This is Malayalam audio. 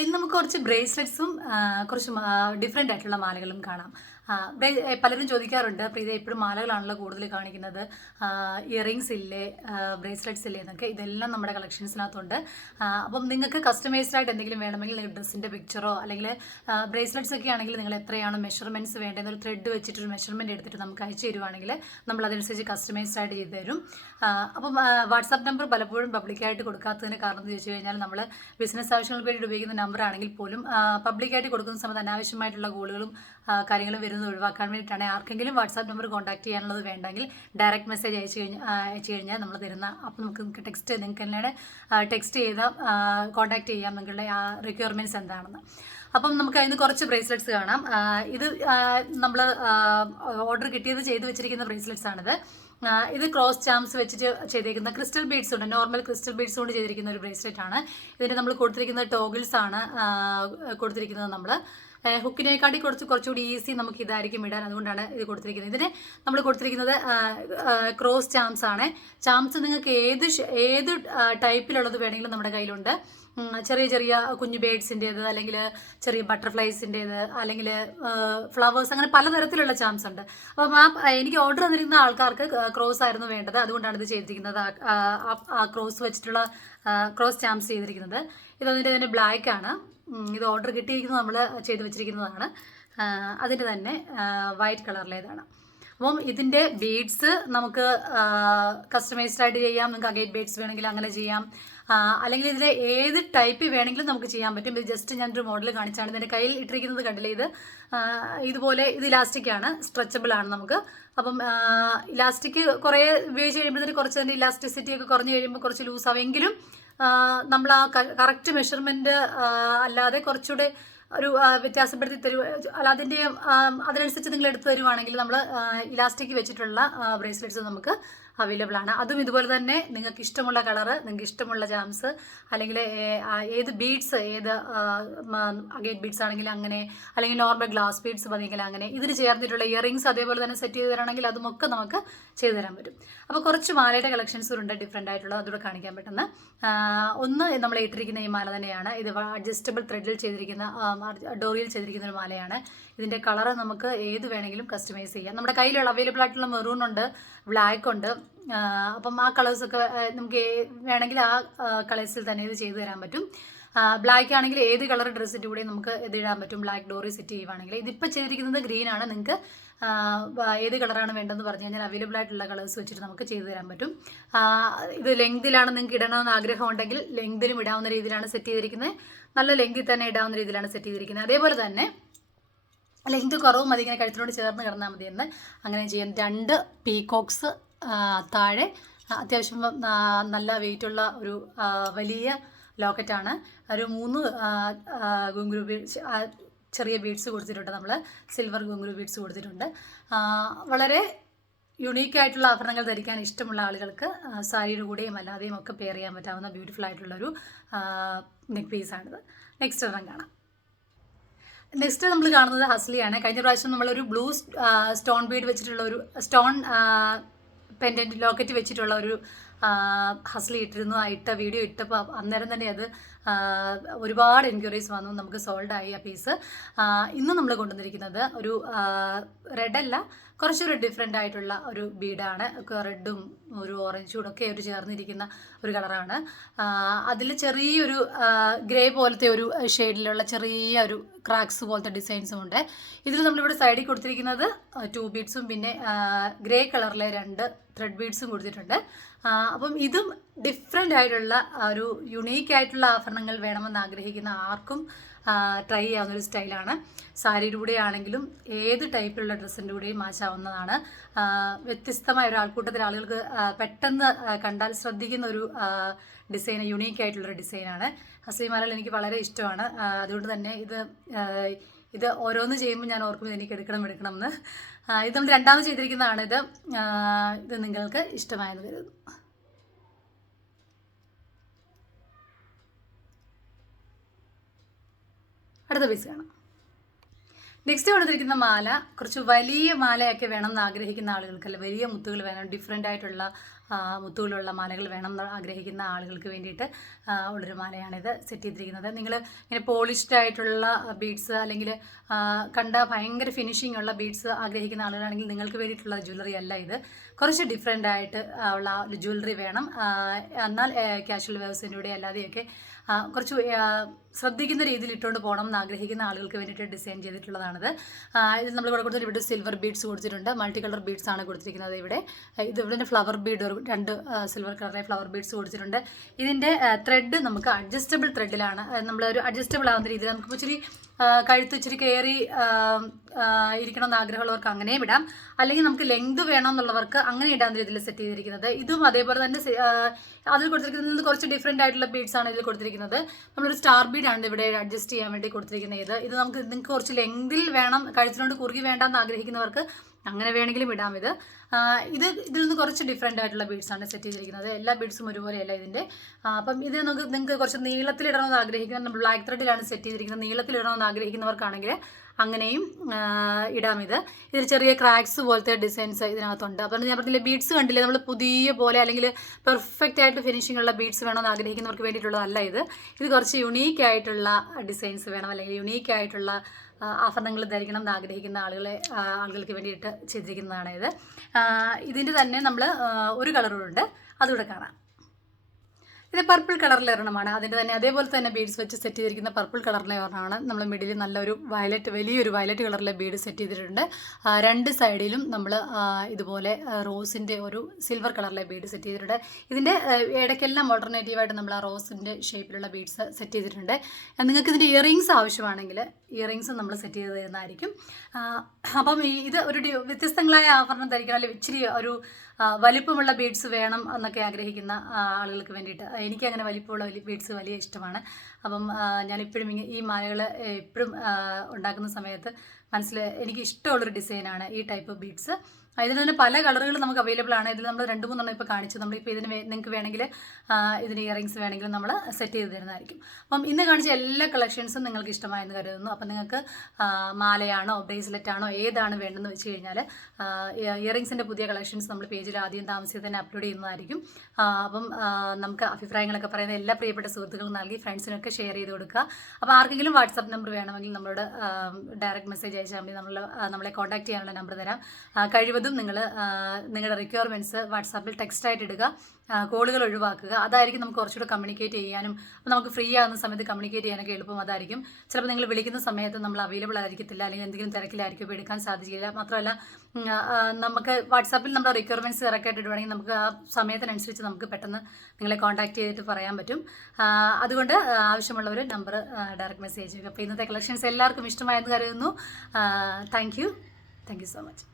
ഇന്ന് നമുക്ക് കുറച്ച് ബ്രേസ്ലെറ്റ്സും കുറച്ച് ഡിഫറെൻ്റ് ആയിട്ടുള്ള മാലകളും കാണാം. പലരും ചോദിക്കാറുണ്ട്, പ്രീത എപ്പോഴും മാലകളാണല്ലോ കൂടുതൽ കാണിക്കുന്നത്, ഇയറിങ്സ് ഇല്ലേ, ബ്രേസ്ലെറ്റ്സ് ഇല്ലേ എന്നൊക്കെ. ഇതെല്ലാം നമ്മുടെ കളക്ഷൻസിനകത്തുണ്ട്. അപ്പം നിങ്ങൾക്ക് കസ്റ്റമൈസ്ഡ് ആയിട്ട് എന്തെങ്കിലും വേണമെങ്കിൽ നിങ്ങൾ ഡ്രസ്സിൻ്റെ പിക്ചറോ അല്ലെങ്കിൽ ബ്രേസ്ലെറ്റ്സ് ഒക്കെ ആണെങ്കിൽ നിങ്ങൾ എത്രയാണ് മെഷർമെൻറ്റ്സ് വേണ്ടതെന്ന് ഒരു ത്രെഡ് വെച്ചിട്ടൊരു മെഷർമെൻറ്റ് എടുത്തിട്ട് നമുക്ക് അയച്ചു തരുവാണെങ്കിൽ നമ്മൾ അതനുസരിച്ച് കസ്റ്റമൈസ്ഡ് ആയിട്ട് ചെയ്തു തരും. അപ്പം വാട്സാപ്പ് നമ്പർ പലപ്പോഴും പബ്ലിക്കായിട്ട് കൊടുക്കാത്തതിന് കാരണം എന്ന് ചോദിച്ചു കഴിഞ്ഞാൽ നമ്മൾ ബിസിനസ് ആവശ്യങ്ങൾക്ക് വേണ്ടി ഉപയോഗിക്കുന്ന നമ്പർ ആണെങ്കിൽ പോലും പബ്ലിക്കായിട്ട് കൊടുക്കുന്ന സമയത്ത് അനാവശ്യമായിട്ടുള്ള കോളുകളും കാര്യങ്ങളും വരുന്നത് ഒഴിവാക്കാൻ വേണ്ടിയിട്ടാണ്. ആർക്കെങ്കിലും വാട്സാപ്പ് നമ്പർ കോൺടാക്ട് ചെയ്യാനുള്ളത് വേണ്ടെങ്കിൽ ഡയറക്റ്റ് മെസ്സേജ് അയച്ചു കഴിഞ്ഞാൽ നമ്മൾ തരുന്ന, അപ്പോൾ നമുക്ക് നിങ്ങൾക്ക് എന്നോട് ടെക്സ്റ്റ് ചെയ്ത് കോൺടാക്ട് ചെയ്യാം നിങ്ങളുടെ ആ റിക്വയർമെൻറ്റ്സ് എന്താണെന്ന്. അപ്പം നമുക്ക് അതിന് കുറച്ച് ബ്രേസ്ലെറ്റ്സ് കാണാം. ഇത് നമ്മൾ ഓർഡർ കിട്ടിയത് ചെയ്ത് വെച്ചിരിക്കുന്ന ബ്രേസ്ലെറ്റ്സ് ആണിത്. ഇത് ക്രോസ് ചാംസ് വെച്ചിട്ട് ചെയ്തിരിക്കുന്ന ക്രിസ്റ്റൽ ബീഡ്സ് ഉണ്ട്, നോർമൽ ക്രിസ്റ്റൽ ബീഡ്സ് കൊണ്ട് ചെയ്തിരിക്കുന്ന ഒരു ബ്രേസ്ലെറ്റ് ആണ്. ഇതിന് നമ്മൾ കൊടുത്തിരിക്കുന്നത് ടോഗിൾസ് ആണ് കൊടുത്തിരിക്കുന്നത്. നമ്മൾ ഹുക്കിനെക്കാട്ടി കുറച്ചുകൂടി ഈസി നമുക്ക് ഇതായിരിക്കും ഇടാൻ, അതുകൊണ്ടാണ് ഇത് കൊടുത്തിരിക്കുന്നത്. ഇതിന് നമ്മൾ കൊടുത്തിരിക്കുന്നത് ക്രോസ് ചാംസ് ആണ്. ചാംസ് നിങ്ങൾക്ക് ഏത് ടൈപ്പിലുള്ളത് വേണമെങ്കിലും നമ്മുടെ കയ്യിലുണ്ട്. ചെറിയ ചെറിയ കുഞ്ഞു ബേഡ്സിൻ്റേത്, അല്ലെങ്കിൽ ചെറിയ ബട്ടർഫ്ലൈസിൻ്റേത്, അല്ലെങ്കിൽ ഫ്ലവേഴ്സ്, അങ്ങനെ പലതരത്തിലുള്ള ചാംസ് ഉണ്ട്. അപ്പം എനിക്ക് ഓർഡർ തന്നിരുന്ന ആൾക്കാർക്ക് ക്രോസ് ആയിരുന്നു വേണ്ടത്, അതുകൊണ്ടാണ് ഇത് ചെയ്തിരിക്കുന്നത്. ആ ക്രോസ് വെച്ചിട്ടുള്ള ക്രോസ് ചാംസ് ചെയ്തിരിക്കുന്നത്. ഇതിൻ്റെ ബ്ലാക്ക് ആണ്. ഇത് ഓർഡർ കിട്ടിയിരിക്കുന്നത് നമ്മൾ ചെയ്ത് വെച്ചിരിക്കുന്നതാണ്. അതിൻ്റെ തന്നെ വൈറ്റ് കളറിലേതാണ്. അപ്പം ഇതിൻ്റെ ബീഡ്സ് നമുക്ക് കസ്റ്റമൈസ്ഡ് ആയിട്ട് ചെയ്യാം. നിങ്ങൾക്ക് അഗൈറ്റ് ബീഡ്സ് വേണമെങ്കിൽ അങ്ങനെ ചെയ്യാം, അല്ലെങ്കിൽ ഇതിലെ ഏത് ടൈപ്പ് വേണമെങ്കിലും നമുക്ക് ചെയ്യാൻ പറ്റും. ഇത് ജസ്റ്റ് ഞാനൊരു മോഡൽ കാണിച്ചാണ്. ഇതിൻ്റെ കയ്യിൽ ഇട്ടിരിക്കുന്നത് കണ്ടില്ലേ, ഇതുപോലെ ഇത് ഇലാസ്റ്റിക് ആണ്, സ്ട്രെച്ചബിൾ ആണ് നമുക്ക്. അപ്പം ഇലാസ്റ്റിക് കുറേ ഉപയോഗിച്ച് കഴിയുമ്പോഴത്തേക്ക് കുറച്ച് അതിൻ്റെ ഇലാസ്റ്റിസിറ്റി ഒക്കെ കുറഞ്ഞ് കഴിയുമ്പോൾ കുറച്ച് ലൂസ് ആവുമെങ്കിലും നമ്മൾ ആ കറക്റ്റ് മെഷർമെൻറ്റ് അല്ലാതെ കുറച്ചുകൂടെ ഒരു വ്യത്യാസപ്പെടുത്തി അല്ല അതിനനുസരിച്ച് നിങ്ങൾ എടുത്തു തരുവാണെങ്കിൽ നമ്മൾ ഇലാസ്റ്റിക് വെച്ചിട്ടുള്ള ബ്രേസ്ലെറ്റ്സ് നമുക്ക് അവൈലബിൾ ആണ്. അതും ഇതുപോലെ തന്നെ നിങ്ങൾക്ക് ഇഷ്ടമുള്ള കളറ്, നിങ്ങൾക്ക് ഇഷ്ടമുള്ള ജാംസ്, അല്ലെങ്കിൽ ഏത് ബീഡ്സ്, ഏത് അഗൈറ്റ് ബീഡ്സ് ആണെങ്കിൽ അങ്ങനെ, അല്ലെങ്കിൽ നോർമൽ ഗ്ലാസ് ബീഡ്സ് മതിയെങ്കിൽ അങ്ങനെ, ഇതിന് ചേർന്നിട്ടുള്ള ഇയറിങ്സ് അതേപോലെ തന്നെ സെറ്റ് ചെയ്ത് തരാണെങ്കിൽ അതുമൊക്കെ നമുക്ക് ചെയ്തു തരാൻ പറ്റും. അപ്പോൾ കുറച്ച് മാലയുടെ കളക്ഷൻസ് ഉണ്ട് ഡിഫറെൻ്റ് ആയിട്ടുള്ളത്, അതുകൂടെ കാണിക്കാൻ പറ്റുന്ന. ഒന്ന് നമ്മൾ ഇട്ടിരിക്കുന്ന ഈ മാല തന്നെയാണ്. ഇത് അഡ്ജസ്റ്റബിൾ ത്രെഡിൽ ചെയ്തിരിക്കുന്ന, ഡോറിയിൽ ചെയ്തിരിക്കുന്ന ഒരു മാലയാണ്. ഇതിൻ്റെ കളറ് നമുക്ക് ഏത് വേണമെങ്കിലും കസ്റ്റമൈസ് ചെയ്യാം. നമ്മുടെ കയ്യിലുള്ള അവൈലബിൾ ആയിട്ടുള്ള മെറൂൺ ഉണ്ട്, ബ്ലാക്ക് ഉണ്ട്. അപ്പം ആ കളേഴ്സൊക്കെ നമുക്ക് വേണമെങ്കിൽ ആ കളേഴ്സിൽ തന്നെ ഇത് ചെയ്തു തരാൻ പറ്റും. ബ്ലാക്ക് ആണെങ്കിൽ ഏത് കളർ ഡ്രസ്സിൻ്റെ കൂടെ നമുക്ക് ഇത് ഇടാൻ പറ്റും, ബ്ലാക്ക് ഡോറി സെറ്റ് ചെയ്യുവാണെങ്കിൽ. ഇതിപ്പോൾ ചെയ്തിരിക്കുന്നത് ഗ്രീൻ ആണ്. നിങ്ങൾക്ക് ഏത് കളറാണ് വേണ്ടതെന്ന് പറഞ്ഞു കഴിഞ്ഞാൽ അവൈലബിൾ ആയിട്ടുള്ള കളേഴ്സ് വെച്ചിട്ട് നമുക്ക് ചെയ്തു തരാൻ പറ്റും. ഇത് ലെങ്തിലാണ് നിങ്ങൾക്ക് ഇടണമെന്ന് ആഗ്രഹം ഉണ്ടെങ്കിൽ ലെങ്തിലും ഇടാവുന്ന രീതിയിലാണ് സെറ്റ് ചെയ്തിരിക്കുന്നത്. നല്ല ലെങ്തിൽ തന്നെ ഇടാവുന്ന രീതിയിലാണ് സെറ്റ് ചെയ്തിരിക്കുന്നത്. അതേപോലെ തന്നെ ലെങ്ത് കുറവ് മതി, ഇങ്ങനെ കഴുത്തിനോട് ചേർന്ന് കിടന്നാൽ മതി എന്ന് അങ്ങനെ ചെയ്യാം. 2 പീകോക്സ് താഴെ, അത്യാവശ്യം നല്ല വെയിറ്റുള്ള ഒരു വലിയ ലോക്കറ്റാണ്. ഒരു 3 ഗുങ്കുരു ബീഡ്സ്, ചെറിയ ബീഡ്സ് കൊടുത്തിട്ടുണ്ട്. നമ്മൾ സിൽവർ ഗുങ്കുരു ബീഡ്സ് കൊടുത്തിട്ടുണ്ട്. വളരെ യുണീക്കായിട്ടുള്ള ആഭരണങ്ങൾ ധരിക്കാൻ ഇഷ്ടമുള്ള ആളുകൾക്ക് സാരിയുടെ കൂടെയും അല്ലാതെയും ഒക്കെ പെയർ ചെയ്യാൻ പറ്റാവുന്ന ബ്യൂട്ടിഫുൾ ആയിട്ടുള്ളൊരു നെക്ക് പീസാണിത്. നെക്സ്റ്റ് ഒരെണ്ണം കാണാം. നെക്സ്റ്റ് നമ്മൾ കാണുന്നത് ഹസ്ലിയാണ്. കഴിഞ്ഞ പ്രാവശ്യം നമ്മളൊരു ബ്ലൂ സ്റ്റോൺ ബീഡ് വെച്ചിട്ടുള്ള ഒരു സ്റ്റോൺ പെൻഡൻറ്റ് ലോക്കറ്റ് വെച്ചിട്ടുള്ള ഒരു ഹസ്ലി ഇട്ടിരുന്നു. ഇട്ട വീഡിയോ ഇട്ടപ്പോൾ അന്നേരം തന്നെ അത് ഒരുപാട് എൻക്വയറീസ് വന്നു, നമുക്ക് സോൾഡ് ആയി ആ പീസ്. ഇന്ന് നമ്മൾ കൊണ്ടുവന്നിരിക്കുന്നത് ഒരു റെഡല്ല, കുറച്ചൊരു ഡിഫറെൻ്റ് ആയിട്ടുള്ള ഒരു ബീഡാണ്. റെഡും ഒരു ഓറഞ്ചും ഒക്കെ ഒരു ചേർന്നിരിക്കുന്ന ഒരു കളറാണ്. അതിൽ ചെറിയൊരു ഗ്രേ പോലത്തെ ഒരു ഷെയ്ഡിലുള്ള ചെറിയ ഒരു ക്രാക്സ് പോലത്തെ ഡിസൈൻസും ഉണ്ട്. ഇതിൽ നമ്മളിവിടെ സൈഡിൽ കൊടുത്തിരിക്കുന്നത് 2 ബീഡ്സും പിന്നെ ഗ്രേ കളറിലെ 2 ത്രെഡ് ബീഡ്സും കൊടുത്തിട്ടുണ്ട്. അപ്പം ഇതും ഡിഫറെൻ്റ് ആയിട്ടുള്ള ഒരു യുണീക്ക് ആയിട്ടുള്ള ആഭരണങ്ങൾ വേണമെന്ന് ആഗ്രഹിക്കുന്ന ആർക്കും ട്രൈ ചെയ്യാവുന്നൊരു സ്റ്റൈലാണ്. സാരിയുടെ കൂടെ ആണെങ്കിലും ഏത് ടൈപ്പിലുള്ള ഡ്രസ്സിൻ്റെ കൂടെയും മാച്ചാവുന്നതാണ്. വ്യത്യസ്തമായ ഒരു ആൾക്കൂട്ടത്തിൽ ആളുകൾക്ക് പെട്ടെന്ന് കണ്ടാൽ ശ്രദ്ധിക്കുന്ന ഒരു ഡിസൈൻ, യുണീക്ക് ആയിട്ടുള്ളൊരു ഡിസൈനാണ്. ഹസ്ലി മാലകൾ എനിക്ക് വളരെ ഇഷ്ടമാണ്. അതുകൊണ്ട് തന്നെ ഇത് ഓരോന്ന് ചെയ്യുമ്പോൾ ഞാൻ ഓർക്കും എനിക്ക് എടുക്കണം എന്ന്. ഇത് നമ്മൾ രണ്ടാമത് ചെയ്തിരിക്കുന്നതാണ്. ഇത് നിങ്ങൾക്ക് ഇഷ്ടമായെന്ന് കരുതുന്നു. അടുത്ത പീസ് കാണാം. നെക്സ്റ്റ് കൊടുത്തിരിക്കുന്ന മാല കുറച്ച് വലിയ മാലയൊക്കെ വേണം എന്ന് ആഗ്രഹിക്കുന്ന ആളുകൾക്ക്, അല്ല വലിയ മുത്തുകൾ വേണം, ഡിഫറെൻ്റ് ആയിട്ടുള്ള മുത്തുകളുള്ള മാലകൾ വേണം എന്ന് ആഗ്രഹിക്കുന്ന ആളുകൾക്ക് വേണ്ടിയിട്ട് ഉള്ളൊരു മാലയാണിത് സെറ്റ് ചെയ്തിരിക്കുന്നത്. നിങ്ങൾ ഇങ്ങനെ പോളിഷ്ഡ് ആയിട്ടുള്ള ബീഡ്സ് അല്ലെങ്കിൽ കണ്ട ഭയങ്കര ഫിനിഷിംഗ് ഉള്ള ബീഡ്സ് ആഗ്രഹിക്കുന്ന ആളുകളാണെങ്കിൽ നിങ്ങൾക്ക് വേണ്ടിയിട്ടുള്ള ജ്വല്ലറി അല്ല ഇത്. കുറച്ച് ഡിഫറെൻ്റ് ആയിട്ട് ഉള്ള ഒരു ജ്വല്ലറി വേണം. എന്നാൽ കാഷ്വൽ വേഴ്സിൻ്റെ അല്ലാതെയൊക്കെ കുറച്ച് ശ്രദ്ധിക്കുന്ന രീതിയിൽ ഇട്ടുകൊണ്ട് പോകണം എന്ന് ആഗ്രഹിക്കുന്ന ആളുകൾക്ക് വേണ്ടിയിട്ട് ഡിസൈൻ ചെയ്തിട്ടുള്ളതാണിത്. ഇതിൽ നമ്മൾ കൊടുത്തിട്ട് ഇവിടെ സിൽവർ ബീഡ്സ് കൊടുത്തിട്ടുണ്ട്. മൾട്ടി കളർ ബീഡ്സ് ആണ് കൊടുത്തിരിക്കുന്നത്. ഇവിടെ ഫ്ലവർ ബീഡ് 2 സിൽവർ കളറിലെ ഫ്ലവർ ബീഡ്സ് കൊടുത്തിട്ടുണ്ട്. ഇതിൻ്റെ ത്രെഡ് നമുക്ക് അഡ്ജസ്റ്റബിൾ ത്രെഡിലാണ്. നമ്മളൊരു അഡ്ജസ്റ്റബിൾ ആവുന്ന രീതിയിൽ നമുക്ക് ഇച്ചിരി കഴുത്ത് ഇച്ചിരി കയറി ഇരിക്കണമെന്ന് ആഗ്രഹമുള്ളവർക്ക് അങ്ങനെയും ഇടാം, അല്ലെങ്കിൽ നമുക്ക് ലെങ്ത് വേണമെന്നുള്ളവർക്ക് അങ്ങനെ ഇടാവുന്ന രീതിയിൽ സെറ്റ് ചെയ്തിരിക്കുന്നത്. ഇതും അതേപോലെ തന്നെ അതിൽ കൊടുത്തിരിക്കുന്നത് കുറച്ച് ഡിഫറെൻ്റ് ആയിട്ടുള്ള ബീഡ്സ് ആണ് ഇതിൽ കൊടുത്തിരിക്കുന്നത്. നമ്മളൊരു സ്റ്റാർ ബീഡാണ് ഇവിടെ അഡ്ജസ്റ്റ് ചെയ്യാൻ വേണ്ടി കൊടുത്തിരിക്കുന്നത്. ഇത് നിങ്ങൾക്ക് കുറച്ച് ലെങ്തിൽ വേണം, കഴുത്തിനോട് കുറുകി വേണ്ടെന്ന് ആഗ്രഹിക്കുന്നവർക്ക് അങ്ങനെ വേണമെങ്കിലും ഇടാം. ഇതിൽ നിന്ന് കുറച്ച് ഡിഫറെൻ്റ് ആയിട്ടുള്ള ബീഡ്സാണ് സെറ്റ് ചെയ്തിരിക്കുന്നത്. എല്ലാ ബീഡ്സും ഒരുപോലെയല്ല ഇതിൻ്റെ. അപ്പം ഇത് നിങ്ങൾക്ക് കുറച്ച് നീളത്തിലിടണമെന്ന് ആഗ്രഹിക്കുന്ന നമ്മൾ ബ്ലാക്ക് ത്രെഡിലാണ് സെറ്റ് ചെയ്തിരിക്കുന്നത്. നീളത്തിലിടണമെന്ന് ആഗ്രഹിക്കുന്നവർക്കാണെങ്കിൽ അങ്ങനെയും ഇടാം. ഇതിൽ ചെറിയ ക്രാക്സ് പോലത്തെ ഡിസൈൻസ് ഇതിനകത്തുണ്ട്. അപ്പം ഞാൻ പറഞ്ഞില്ലേ, ബീഡ്സ് കണ്ടില്ലേ, നമ്മൾ പുതിയ പോലെ അല്ലെങ്കിൽ പെർഫെക്റ്റ് ആയിട്ട് ഫിനിഷിംഗ് ഉള്ള ബീഡ്സ് വേണമെന്ന് ആഗ്രഹിക്കുന്നവർക്ക് വേണ്ടിയിട്ടുള്ളതല്ല ഇത് കുറച്ച് യുണീക്ക് ആയിട്ടുള്ള ഡിസൈൻസ് വേണം, അല്ലെങ്കിൽ യുണീക്ക് ആയിട്ടുള്ള ആഭരണങ്ങൾ ധരിക്കണം എന്ന് ആഗ്രഹിക്കുന്ന ആളുകൾക്ക് വേണ്ടിയിട്ട് ചെയ്തിരിക്കുന്നതാണ് ഇത്. ഇതിൻ്റെ തന്നെ നമ്മൾ ഒരു കളറുണ്ട്, അതുകൂടെ കാണാം. ഇത് പർപ്പിൾ കളറിലെ ഒരെണ്ണമാണ്. അതിൻ്റെ തന്നെ അതേപോലെ തന്നെ ബീഡ്സ് വെച്ച് സെറ്റ് ചെയ്തിരിക്കുന്ന പർപ്പിൾ കളറിലെ ഒരെണ്ണമാണ്. നമ്മൾ മിഡിൽ നല്ലൊരു വലിയൊരു വയലറ്റ് കളറിലെ ബീഡ് സെറ്റ് ചെയ്തിട്ടുണ്ട്. 2 സൈഡിലും നമ്മൾ ഇതുപോലെ റോസിൻ്റെ ഒരു സിൽവർ കളറിലെ ബീഡ് സെറ്റ് ചെയ്തിട്ടുണ്ട്. ഇതിൻ്റെ ഇടയ്ക്കെല്ലാം ഓൾട്ടർനേറ്റീവായിട്ട് നമ്മൾ ആ റോസിൻ്റെ ഷേപ്പിലുള്ള ബീഡ്സ് സെറ്റ് ചെയ്തിട്ടുണ്ട്. നിങ്ങൾക്ക് ഇതിൻ്റെ ഇയറിങ്സ് ആവശ്യമാണെങ്കിൽ ഇയറിങ്സ് നമ്മൾ സെറ്റ് ചെയ്ത് തരുന്നതായിരിക്കും. അപ്പം ഇത് ഒരു വ്യത്യസ്തങ്ങളായ ആഭരണം ധരിക്കണം, അല്ലെങ്കിൽ ഇച്ചിരി ഒരു വലിപ്പമുള്ള ബീഡ്സ് വേണം എന്നൊക്കെ ആഗ്രഹിക്കുന്ന ആളുകൾക്ക് വേണ്ടിയിട്ട്. എനിക്കങ്ങനെ വലിപ്പമുള്ള ബീഡ്സ് വലിയ ഇഷ്ടമാണ്. അപ്പം ഞാനിപ്പോഴും ഈ മാലകൾ എപ്പോഴും ഉണ്ടാക്കുന്ന സമയത്ത് എനിക്ക് ഇഷ്ടമുള്ളൊരു ഡിസൈനാണ് ഈ ടൈപ്പ് ബീഡ്സ്. ഇതിൽ തന്നെ പല കളറുകൾ നമുക്ക് അവൈലബിൾ ആണ്. ഇതിൽ നമ്മൾ 2-3 ഇപ്പോൾ കാണിച്ചു. നമ്മളിപ്പോൾ നിങ്ങൾക്ക് വേണമെങ്കിൽ ഇതിന് ഇയറിങ്സ് വേണമെങ്കിലും നമ്മൾ സെറ്റ് ചെയ്ത് തരുന്നതായിരിക്കും. അപ്പം ഇന്ന് കാണിച്ച എല്ലാ കളക്ഷൻസും നിങ്ങൾക്ക് ഇഷ്ടമായെന്ന് കരുതുന്നു. അപ്പം നിങ്ങൾക്ക് മാലയാണോ ബ്രേസ്ലെറ്റ് ആണോ ഏതാണ് വേണ്ടതെന്ന് വെച്ച് കഴിഞ്ഞാൽ ഇയറിങ്സിൻ്റെ പുതിയ കളക്ഷൻസ് നമ്മൾ പേജിൽ ആദ്യം താമസിച്ച് തന്നെ അപ്ലോഡ് ചെയ്യുന്നതായിരിക്കും. അപ്പം നമുക്ക് അഭിപ്രായങ്ങളൊക്കെ പറയുന്ന എല്ലാ പ്രിയപ്പെട്ട സുഹൃത്തുക്കളും നൽകി ഫ്രണ്ട്സിനൊക്കെ ഷെയർ ചെയ്ത് കൊടുക്കുക. അപ്പോൾ ആർക്കെങ്കിലും വാട്സാപ്പ് നമ്പർ വേണമെങ്കിൽ നമ്മളോട് ഡയറക്റ്റ് മെസ്സേജ് അയച്ചാൽ മതി. നമ്മളെ കോൺടാക്ട് ചെയ്യാനുള്ള നമ്പർ തരാം. കഴിവതും നിങ്ങൾ നിങ്ങളുടെ റിക്വയർമെൻറ്റ്സ് വാട്സാപ്പിൽ ടെക്സ്റ്റായിട്ട് ഇടുക. കോളുകൾ ഒഴിവാക്കുക. അതായിരിക്കും നമുക്ക് കുറച്ചുകൂടെ കമ്മ്യൂണിക്കേറ്റ് ചെയ്യാനും നമുക്ക് ഫ്രീ ആകുന്ന സമയത്ത് കമ്മ്യൂണിക്കേറ്റ് ചെയ്യാനൊക്കെ എളുപ്പം അതായിരിക്കും. ചിലപ്പോൾ നിങ്ങൾ വിളിക്കുന്ന സമയത്ത് നമ്മൾ അവൈലബിൾ ആയിരിക്കത്തില്ല, അല്ലെങ്കിൽ എന്തെങ്കിലും തിരക്കിലായിരിക്കും, ഇപ്പോൾ എടുക്കാൻ സാധിക്കില്ല. മാത്രമല്ല നമുക്ക് വാട്സാപ്പിൽ നമ്മുടെ റിക്വയർമെൻറ്റ്സ് ഇറക്കായിട്ട് ഇടുവാണെങ്കിൽ നമുക്ക് ആ സമയത്തിനനുസരിച്ച് നമുക്ക് പെട്ടെന്ന് നിങ്ങളെ കോൺടാക്ട് ചെയ്തിട്ട് പറയാൻ പറ്റും. അതുകൊണ്ട് ആവശ്യമുള്ളവർ നമ്പർ ഡയറക്റ്റ് മെസ്സേജ് ചെയ്യുക. അപ്പോൾ ഇന്നത്തെ കളക്ഷൻസ് എല്ലാവർക്കും ഇഷ്ടമായെന്ന് കരുതുന്നു. Thank you so much.